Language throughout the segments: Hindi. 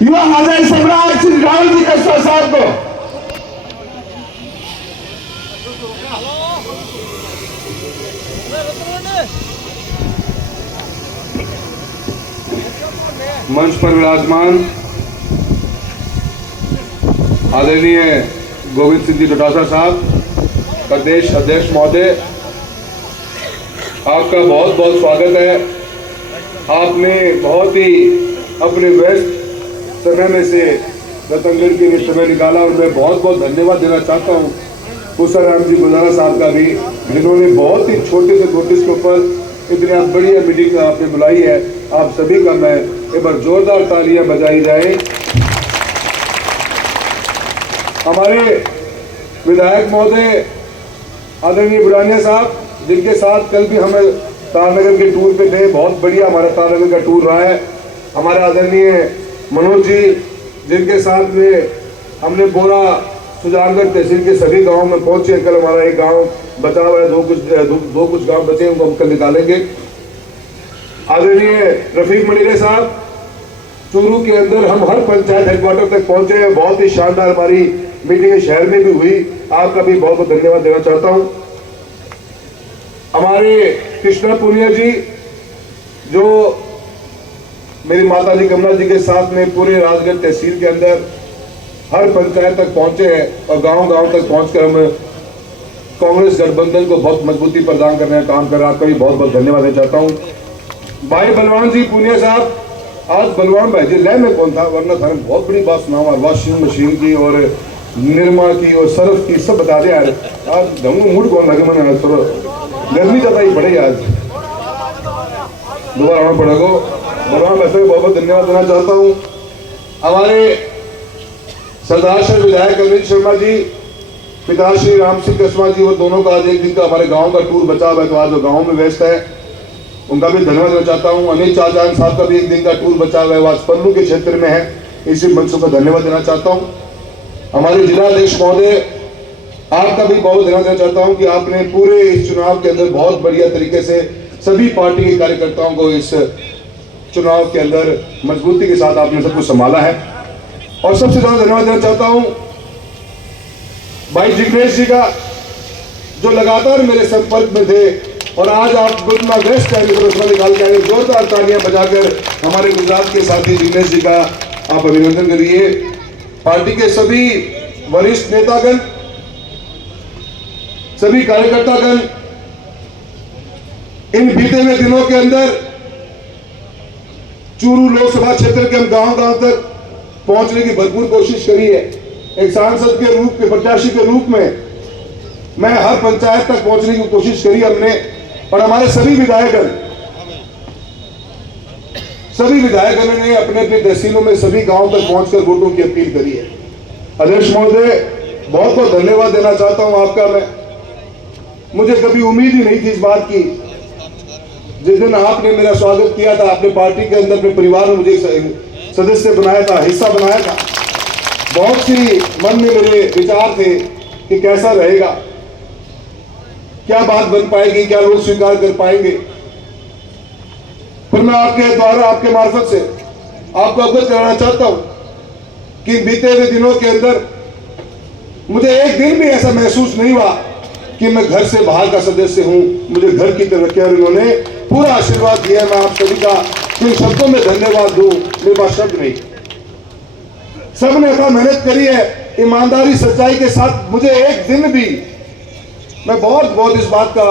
युवा आजादी सम्राट श्री राहुल जी कस्वा साहब को मंच पर विराजमान आदरणीय गोविंद सिंह जी डोटासरा साहब, प्रदेश अध्यक्ष महोदय, आपका बहुत बहुत स्वागत है। आपने बहुत ही अपने व्यस्त समय में से रतनगढ़ के लिए समय निकाला और मैं बहुत बहुत धन्यवाद देना चाहता हूँ पुष्पाराम जी गुजारा साहब का भी, जिन्होंने बहुत ही छोटे से नोटिस के ऊपर इतनी बढ़िया मीटिंग आपने बुलाई है। आप सभी का मैं एक बार जोरदार तालियां बजाई जाए। हमारे विधायक महोदय आदरणीय बुढ़ानिया साहब, जिनके साथ कल भी हमें तारनगर के टूर पे थे, बहुत बढ़िया हमारा तारनगर का टूर रहा है। हमारे आदरणीय मनोज जी, जिनके साथ में हमने बोरा सुजानगढ़ तहसील के सभी गांव में पहुंचे। कल हमारा एक गांव बचा हुआ है, दो कुछ गांव बचे हैं, उनको हम कल निकालेंगे। आदरणीय रफीक मलिरे साहब, चूरू के अंदर हम हर पंचायत हेडक्वार्टर तक पहुंचे हैं। बहुत ही शानदार हमारी मीटिंग शहर में भी हुई, आपका भी बहुत बहुत धन्यवाद देना चाहता हूं। हमारे कृष्णा पुनिया जी, जो मेरी माता जी कमला जी के साथ में पूरे राजगढ़ तहसील के अंदर हर पंचायत तक पहुंचे हैं और गांव गांव तक पहुंचकर हम कांग्रेस गठबंधन को बहुत मजबूती प्रदान करने का काम कर रहा है। आपका भी बहुत बहुत धन्यवाद देना चाहता हूं। भाई बलवान जी पुनिया साहब, आज बलवान भाई जी लय में कौन था, वरना था बहुत बड़ी बात सुनाऊंगा वॉशिंग मशीन की और निर्मा की और सर्फ की, सब बता दे यार। आज ढंगू मूड कौन लगे मैंने, थोड़ा गर्मी ज्यादा ही पड़ेगी आज, दोबारा आना पड़ेगा। बलवान वैसे बहुत बहुत धन्यवाद देना चाहता हूँ। हमारे सरदार शहर विधायक अनिल शर्मा जी, पिता श्री राम सिंह कस्वा जी, वो दोनों का आज एक दिन का हमारे गाँव का टूर बचा हुआ है, तो आज वो गाँव में व्यस्त है, उनका भी धन्यवाद देना चाहता हूं। अनिल चाचान साहब का भी एक दिन का टूर बचा हुआ है, आज पन्नू के क्षेत्र में है, इसी मंचों का धन्यवाद देना चाहता हूं। हमारे जिला अध्यक्ष महोदय, आपका भी बहुत धन्यवाद देना चाहता हूं कि आपने पूरे इस चुनाव के अंदर बहुत बढ़िया तरीके से सभी पार्टी के कार्यकर्ताओं को इस चुनाव के अंदर मजबूती के साथ आपने सब कुछ संभाला है। और सबसे ज्यादा धन्यवाद देना चाहता हूं भाई जिग्नेश जी का, जो लगातार मेरे संपर्क में थे और आज आप अपना बेस्ट टाइम निकाल के आए। जोरदार तालियां बजाकर हमारे गुजरात के साथी जिग्नेश जी का आप अभिनंदन करिए। पार्टी के सभी वरिष्ठ नेतागण, सभी कार्यकर्तागण, इन बीते हुए दिनों के अंदर चूरू लोकसभा क्षेत्र के हम गांव गांव तक पहुंचने की भरपूर कोशिश करी है। एक सांसद के रूप में, प्रत्याशी के रूप में मैं हर पंचायत तक पहुंचने की कोशिश करी हमने, और हमारे सभी विधायकगण ने अपने अपने तहसीलों में सभी गांव तक पहुंचकर वोटों की अपील करी है। अध्यक्ष महोदय, बहुत बहुत धन्यवाद देना चाहता हूं आपका मैं। मुझे कभी उम्मीद ही नहीं थी इस बात की, जिस दिन आपने मेरा स्वागत किया था, आपने पार्टी के अंदर अपने परिवार में मुझे सदस्य बनाया था, हिस्सा बनाया था, बहुत सी मन में मेरे विचार थे कि कैसा रहेगा, क्या बात बन पाएगी, क्या लोग स्वीकार कर पाएंगे। फिर मैं आपके द्वारा, आपके मार्फत से आपको अवगत कराना चाहता हूं कि बीते हुए दिनों के अंदर मुझे एक दिन भी ऐसा महसूस नहीं हुआ कि मैं घर से बाहर का सदस्य हूं। मुझे घर की तरफ रखा और इन्होंने पूरा आशीर्वाद दिया। मैं आप सभी का इन शब्दों में धन्यवाद दूं, मेरे पास शब्द नहीं। सबने अपना मेहनत करी है ईमानदारी सच्चाई के साथ। मुझे एक दिन भी, मैं बहुत बहुत इस बात का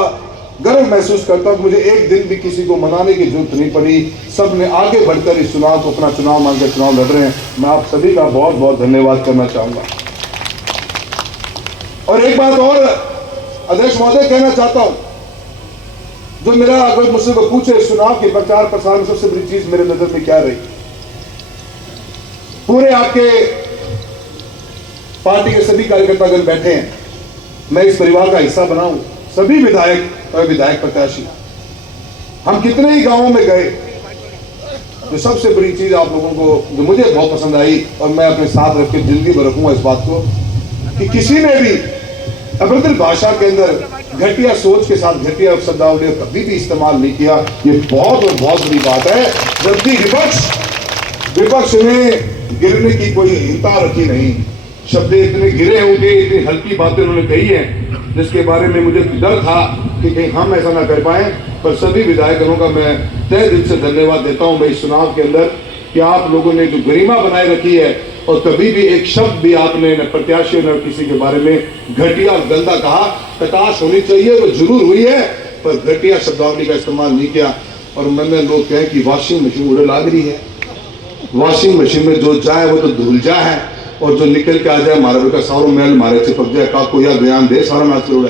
गर्व महसूस करता हूं, मुझे एक दिन भी किसी को मनाने की जरूरत नहीं पड़ी। सब ने आगे बढ़कर इस चुनाव को अपना चुनाव मानकर चुनाव लड़ रहे हैं। मैं आप सभी का बहुत बहुत धन्यवाद करना चाहूंगा। और एक बात और अध्यक्ष महोदय कहना चाहता हूं, जो मेरा अगर मुझसे को पूछे चुनाव के प्रचार प्रसार में सबसे बड़ी चीज मेरे नजर में क्या रही, पूरे आपके पार्टी के सभी कार्यकर्तागण बैठे हैं, मैं इस परिवार का हिस्सा बना हूं, सभी विधायक और विधायक प्रत्याशी, हम कितने ही गांवों में गए। जो सबसे बड़ी चीज आप लोगों को जो मुझे बहुत पसंद आई और मैं अपने साथ रख के जिंदगी भर रखूंगा इस बात को, कि किसी ने भी अभद्र भाषा के अंदर घटिया सोच के साथ घटिया शब्दावली कभी भी इस्तेमाल नहीं किया। ये बहुत और बहुत बड़ी बात है। जब भी विपक्ष ने गिरने की कोई हिंता रखी नहीं। शब्द इतने गिरे होंगे, इतनी हल्की बातें उन्होंने कही हैं जिसके बारे में मुझे डर था कि कहीं हम ऐसा ना कर पाए। पर सभी विधायकों का मैं तहे दिल से धन्यवाद देता हूं मैं इस चुनाव के अंदर कि आप लोगों ने जो गरिमा बनाए रखी है और कभी भी एक शब्द भी आपने न प्रत्याशी न किसी के बारे में घटिया और गंदा कहा। कटाश होनी चाहिए, वो जरूर हुई है, पर घटिया शब्दावली का इस्तेमाल नहीं किया। और मैंने लोग कहें कि वॉशिंग मशीन उड़े लाग रही है, वॉशिंग मशीन में जो जाए वो तो धुल जा है और जो निकल के आ जाए मारे बेटा सारो मैल मारे चिपक जाए का कोई बयान दे सारा मैच उड़े।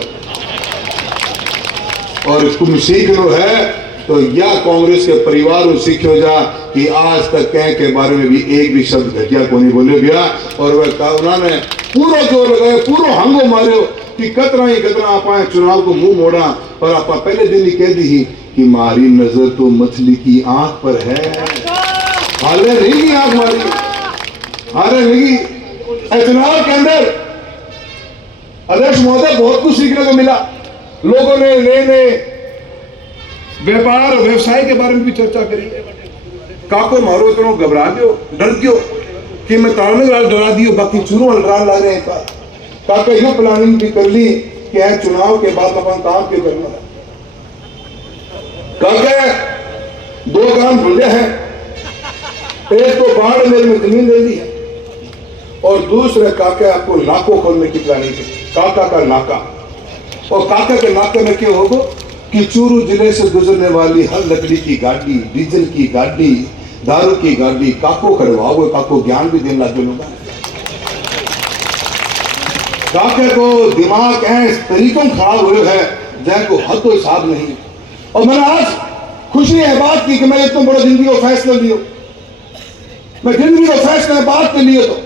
और इसको सीख लो है तो या कांग्रेस के परिवार को सीखो जा कि आज तक कह के बारे में भी एक भी शब्द घटिया को नहीं बोले गया। और वह उन्होंने पूरा जोर लगाया, पूरा हंगो मारे कि कतरा आप चुनाव को मुंह मोड़ा। पर आप पहले दिन ही कह दी कि मारी नजर तो मछली की आंख पर है, हाले नहीं की आंख मारी, हारे नहीं। चुनाव के अंदर अध्यक्ष महोदय बहुत कुछ सीखने को मिला। लोगों ने नए नए व्यापार और व्यवसाय के बारे में भी चर्चा करी। काको मारो इतना घबरा दियो, डर दियो कि मैं तारने डरा दियो, बाकी चुनो डरा ला रहे हैं। काका यो प्लानिंग भी कर ली कि है चुनाव के बाद अपन काम क्यों करना है। काका दो काम भूले हैं, एक तो बाढ़ मेरे में जमीन ले ली है और दूसरे काका आपको नाको खोलने की प्लानिंग है, काका का नाका। और काका के नाके में क्यों होगा कि चूरू जिले से गुजरने वाली हर लकड़ी की गाड़ी, डीजल की गाड़ी, दारू की गाड़ी काको खड़वाओगे, काको ज्ञान भी देने लगे लोग। काके को दिमाग है तरीकों खराब हुए है जैको हद तो हिसाब नहीं। और मैंने आज खुशी है बात की कि मैं इतना बड़ा जिंदगी को फैसला लियो, मैं जिंदगी को फैसला बात के लिए तो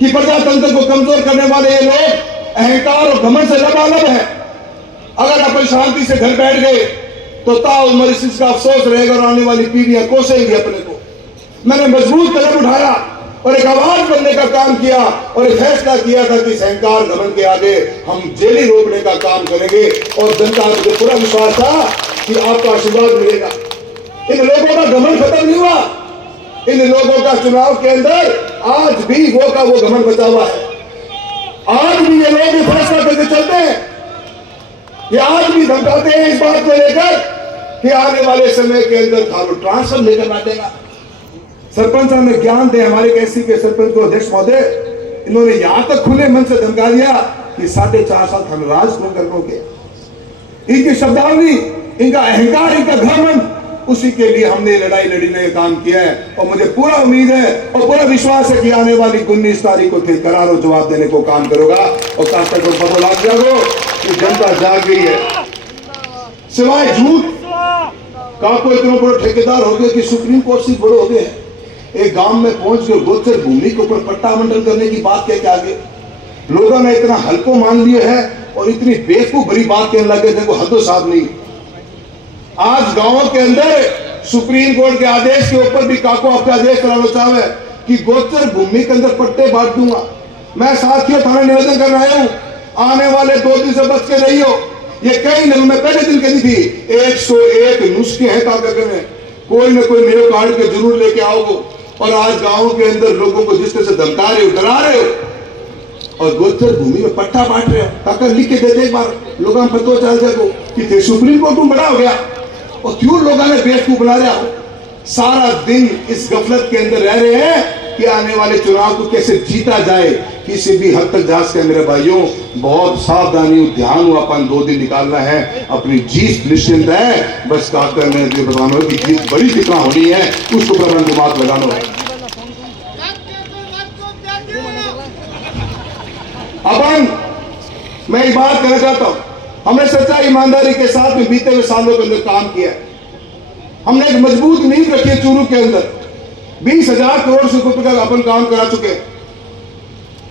कि प्रजातंत्र को कमजोर करने वाले ये लोग अहंकार और घमंड से लबालब है। अगर अपन शांति से घर बैठ गए तो ताउम्र इसका अफसोस रहेगा और आने वाली पीढ़ियां कोसेंगी अपने को। मैंने मजबूत कदम उठाया और एक आवाज बनने का काम किया और एक फैसला किया था कि अहंकार घमंड के आगे हम जेली रोकने का काम करेंगे। और जनता मुझे पूरा विश्वास था कि आपका आशीर्वाद मिलेगा। इन लोगों का घमंड खत्म नहीं हुआ, इन लोगों का चुनाव के अंदर आज भी वो का वो घमंड बचा हुआ है। आज भी ये लोग फैसला करके चलते हैं, ये आज भी धमकाते हैं इस बात को लेकर कि आने वाले समय के अंदर थारू ट्रांसफर लेकर आ देगा। सरपंच हमें ज्ञान दे, हमारे कैसी के सरपंच को अध्यक्ष महोदय इन्होंने यहां तक खुले मन से धमका दिया कि 4.5 साल हम राज को करोगे। इनकी शब्दावली, इनका अहंकार, इनका घमंड, उसी के लिए हमने लड़ाई लड़ने का काम किया है। और मुझे पूरा उम्मीद है और पूरा विश्वास है कि आने वाली 19 तारीख को करार और जवाब देने को काम करोगा। और खास तक पता लग जाओ कि जनता जाग गई है। सिवाय झूठ का कोई इतना बड़ा ठेकेदार हो गया कि सुप्रीम कोर्ट से बड़े हो गए हैं, एक गांव में पहुंच कर गोचर भूमि के ऊपर पट्टा मंडल करने की बात कह के आगे लोगों ने इतना हल्को मान लिया है और इतनी बेवकूफ बड़ी बात कहने लगे देखो हदो साहब नहीं। आज गांवों के अंदर सुप्रीम कोर्ट के आदेश के ऊपर भी काको आपका आदेश कराना चाहे कि गोचर भूमि के अंदर पट्टे बांट दूंगा। मैं साथियों थाने निवेदन करना आया हूं, आने वाले 2 दिन से बच के रही हो। ये कई दिन में पहले दिन कही थी 101 नुस्खे हैं काका में, कोई ना कोई मेरे कार्ड के जरूर लेके आओगे। और आज गांव के अंदर लोगों को जिस तरह से धमका रहे हो, डरा रहे हो और गोचर भूमि में पट्टा बांट रहे हो, काका लिख के दे दे एक बार लोगों को पता चल जाएगा कि सुप्रीम कोर्ट में बड़ा हो गया और क्यों लोगों ने बेवकूफ बना रहा हो। सारा दिन इस गफलत के अंदर रह रहे हैं कि आने वाले चुनाव को कैसे जीता जाए। किसी भी हद तक जा सके मेरे भाइयों, बहुत सावधानी ध्यान अपन 2 दिन निकालना है, अपनी जीत निश्चिंत है। बस काका ने बताना कि जीत बड़ी कितना होनी है उसको प्रबंध दिमाग लगाना है। अपन मैं एक बात कहना चाहता हूं, हमने सच्चाई ईमानदारी के साथ में बीते हुए सालों के अंदर काम किया है। हमने एक मजबूत नींव रखी है। चूरू के अंदर 20,000 करोड़ से रुपए का अपन काम करा चुके हैं।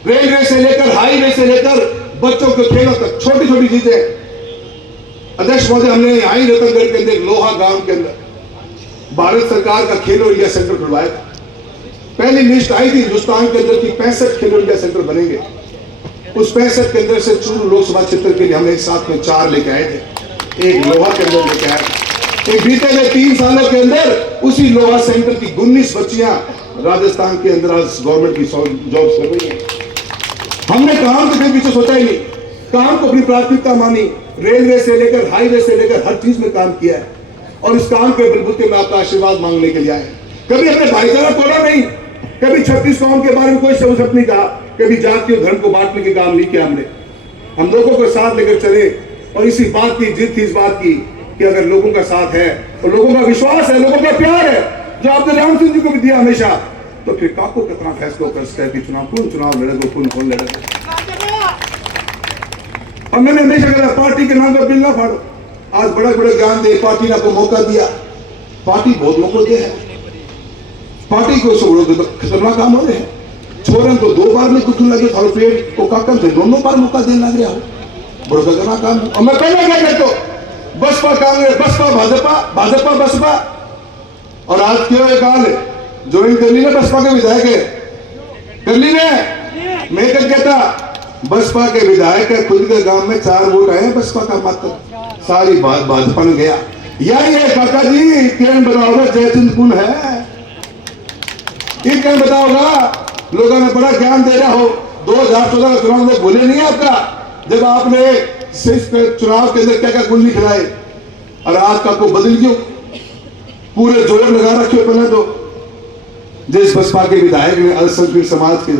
रेलवे से लेकर हाईवे से लेकर बच्चों के खेलों तक छोटी छोटी चीजें। अध्यक्ष महोदय हमने यहाँ ही रतनगढ़ के अंदर लोहा गांव के अंदर भारत सरकार का खेलो इंडिया सेंटर खुलवाया था। पहली लिस्ट आई थी हिंदुस्तान के अंदर की 65 खेलो इंडिया सेंटर बनेंगे। उस 65 के अंदर से चूरू लोकसभा क्षेत्र के लिए हमने एक साथ में 4 लेके आए थे, एक लोहा के अंदर लेके आए थे। एक बीते हुए 3 सालों के अंदर उसी लोहा सेंटर की 19 बच्चियां राजस्थान के अंदर आज गवर्नमेंट की जॉब्स कर रही है। हमने काम तो कहीं पीछे सोचा ही नहीं, काम को अपनी प्राथमिकता मानी, रेलवे से लेकर हाईवे से लेकर हर चीज में काम किया है और इस काम के बलबूते में आपका आशीर्वाद मांगने के लिए आए। कभी हमने भाईचारा तोड़ा नहीं, कभी 36 कौम के बारे में कोई शब्द नहीं कहा, कभी जाति और धर्म को बांटने के काम नहीं किया हमने। हम लोगों को साथ लेकर चले और इसी बात की जिद थी, इस बात की कि अगर लोगों का साथ है और लोगों का विश्वास है, लोगों का प्यार है जो आपने राम सिंह जी को भी दिया हमेशा, तो फिर काको कितना फैसला कर सकता है कि चुनाव लड़ेगा, कौन लड़ेगा। और मैंने हमेशा कहा पार्टी के नाम पर बिल ना फाड़ो। आज बड़ा ज्ञान दे, पार्टी ने आपको मौका दिया, पार्टी बहुत मौका दिया है, पार्टी को खतरनाक काम हो रहे हैं। छोरन तो 2 बार में कुछ लगे थारो पेड़ को काकन से दोनों बार मौका देने लग रहा हो, बड़ा खतरनाक काम। और मैं पहले क्या कहता हूं, बसपा कांग्रेस, बसपा भाजपा, भाजपा बसपा। और आज क्यों एक हाल ज्वाइन कर ली ना बसपा के विधायक है, कर ली ने। मैं कल कहता बसपा के विधायक है, खुद के गांव में 4 वोट आए बसपा का, मात्र सारी बात भाजपा में गया। यही है काका जी, क्या बताओगा जयचंद कौन है, ये क्या बताओगा। लोगों ने बड़ा ज्ञान दे रहा हो, 2014 का चुनाव में भूले नहीं आपका, जब आपने चुनाव के अंदर क्या क्या गुल्ली खिलाए और आज का को बदल क्यों, पूरे जोर लगा रखे। पहले तो जिस बसपा के विधायक ने अल्पसंख्यक समाज के,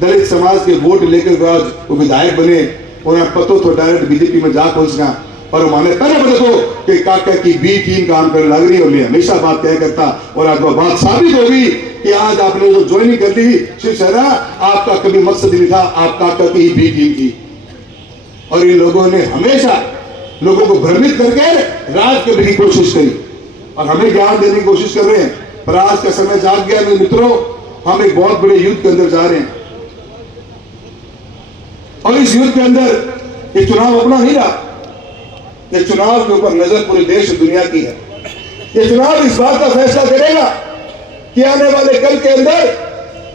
दलित समाज के वोट लेकर आज वो विधायक बने, उन्हें पतो तो डायरेक्ट बीजेपी में जा पहुंचना और माने पहले बता दो कि काका की बी टीम काम करने लग रही है। और मैं हमेशा बात तय करता और आज वो बात साबित होगी कि आज आपने जो ज्वाइनिंग कर दी शिवसेना, आपका कभी मकसद नहीं था, आप काका की बी टीम थी। और इन लोगों ने हमेशा लोगों को भ्रमित करके राज करने की कोशिश करी और हमें ज्ञान देने की कोशिश कर रहे हैं। पर आज का समय जाग गया मेरे मित्रों, हम एक बहुत बड़े युद्ध के अंदर जा रहे हैं और इस युद्ध के अंदर ये चुनाव अपना नहीं रहा, ये चुनाव के ऊपर नजर पूरे देश और दुनिया की है। ये चुनाव इस बात का फैसला करेगा कि आने वाले कल के अंदर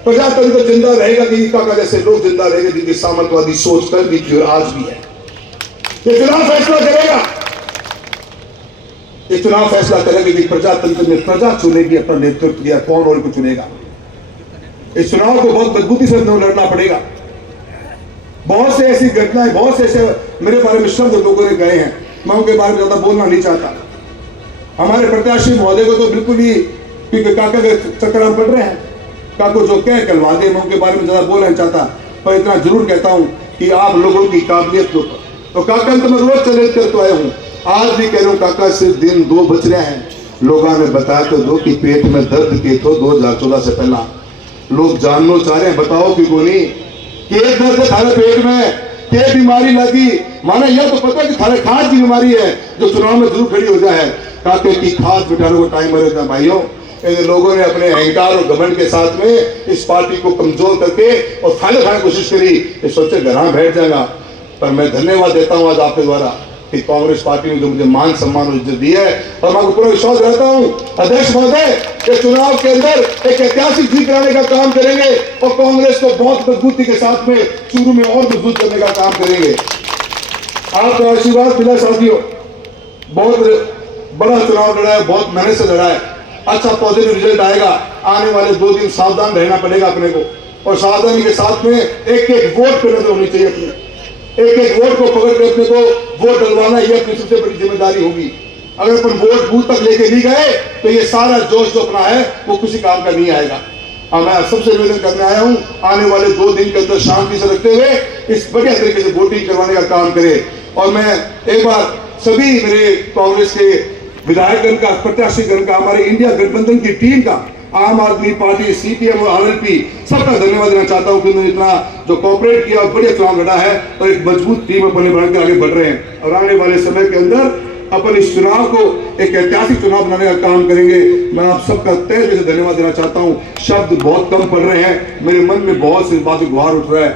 प्रजातंत्र जिंदा रहेगा कि काका जैसे लोग जिंदा रहेंगे जिनकी सामंतवादी सोच कल भी थी और आज भी है। ये चुनाव फैसला करेगा, ये चुनाव फैसला करेगा कि प्रजातंत्र में प्रजा चुनेगी अपना नेतृत्व या कौन और को चुनेगा। इस चुनाव को बहुत मजबूती से लड़ना पड़ेगा। बहुत से ऐसी घटनाएं, बहुत से ऐसे मेरे बारे में शब्द लोगों ने कहे हैं, मैं उनके बारे में ज्यादा बोलना नहीं चाहता। हमारे प्रत्याशी महोदय को तो बिल्कुल ही, क्योंकि काका के चक्कर हम पड़ रहे हैं, काको जो कह कलवा दे, मैं उनके बारे में ज्यादा बोलना नहीं चाहता। पर इतना जरूर कहता हूं कि आप लोगों की काबिलियत को, तो काका तो मैं रोज चैलेंज करते आया हूं, आज भी कह रहा हूं काका सिर्फ दिन 2 बच रहे हैं। लोगों ने बता तो दो कि पेट में दर्द के तो 2014 से पहला लोग जानना चाह रहे हैं, बताओ कि गोली के दर्द थारे पेट में के बीमारी लगी, माने यह तो पता कि थारे खाद की बीमारी है जो चुनाव में जरूर खड़ी हो जाए। काके की खाद मिटाने को टाइम मरेगा भाइयों। इन लोगों ने अपने अहंकार और घमंड के साथ में इस पार्टी को कमजोर करके और फायदा उठाने की कोशिश करी, ये सोचे घर बैठ जाएगा। पर मैं धन्यवाद देता हूं आज आपके द्वारा कि कांग्रेस पार्टी ने जो मुझे मान सम्मान और इज्जत दी है, और मैं पूरा विश्वास रहता हूं अध्यक्ष महोदय के चुनाव के अंदर एक ऐतिहासिक जीत कराने का काम करेंगे और कांग्रेस को बहुत मजबूती के साथ में शुरू में और मजबूत करने का काम करेंगे। आपका आशीर्वाद मिला साथियों, बहुत बड़ा चुनाव लड़ा है, बहुत मेहनत से लड़ा है, अच्छा पॉजिटिव रिजल्ट आएगा। आने वाले 2 दिन सावधान रहना पड़ेगा अपने को, और सावधानी के साथ में एक वोट पे नजर होनी चाहिए अपने, एक वोट को पकड़ के अपने को वोट डलवाना, यह अपनी सबसे बड़ी जिम्मेदारी होगी। अगर अपन वोट बूथ तक लेके नहीं गए तो ये सारा जोश जो अपना है वो किसी काम का नहीं आएगा। और मैं सबसे निवेदन करने आया हूं, आने वाले 2 दिन के अंदर शांति से रखते हुए इस बढ़िया तरीके से वोटिंग करवाने का काम करें। और मैं एक बार सभी मेरे कांग्रेस के विधायकगण का, प्रत्याशीगण का, हमारे इंडिया गठबंधन की टीम का, आम आदमी पार्टी, सीपीएम और आरएलपी सबका धन्यवाद देना चाहता हूं कि उन्होंने इतना जो कॉपरेट किया और बढ़िया चुनाव लड़ा है और एक मजबूत टीम अपने बनाकर आगे बढ़ रहे हैं। और आने वाले समय के अंदर अपन इस चुनाव को एक ऐतिहासिक चुनाव बनाने का काम करेंगे। मैं आप सबका तहे दिल से धन्यवाद देना चाहता हूं। शब्द बहुत कम पड़ रहे हैं, मेरे मन में बहुत सी बातें गुहार उठ रहा है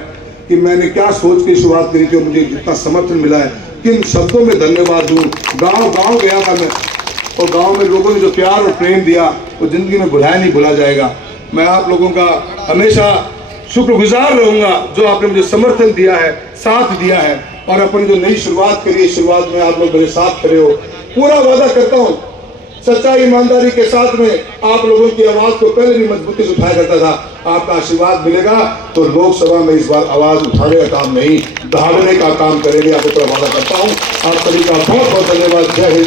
कि मैंने क्या सोच के शुरुआत करी थी और मुझे जितना समर्थन मिला है, किन शब्दों में धन्यवाद दूं। गाँव गया था मैं, और गांव में लोगों ने जो प्यार और प्रेम दिया वो जिंदगी में भुलाया नहीं भुला जाएगा। मैं आप लोगों का हमेशा शुक्रगुजार रहूंगा जो आपने मुझे समर्थन दिया है, साथ दिया है, और अपनी जो नई शुरुआत करी है, शुरुआत में आप लोग मेरे साथ खड़े हो। पूरा वादा करता हूं सच्चाई ईमानदारी के साथ में आप लोगों की आवाज को पहले भी मजबूती से उठाया करता था। आपका आशीर्वाद मिलेगा तो लोकसभा में इस बार आवाज उठाने का काम नहीं, दहाड़ने का काम करेंगे। आपको वादा करता हूँ। आप सभी का बहुत बहुत धन्यवाद। जय हिंद।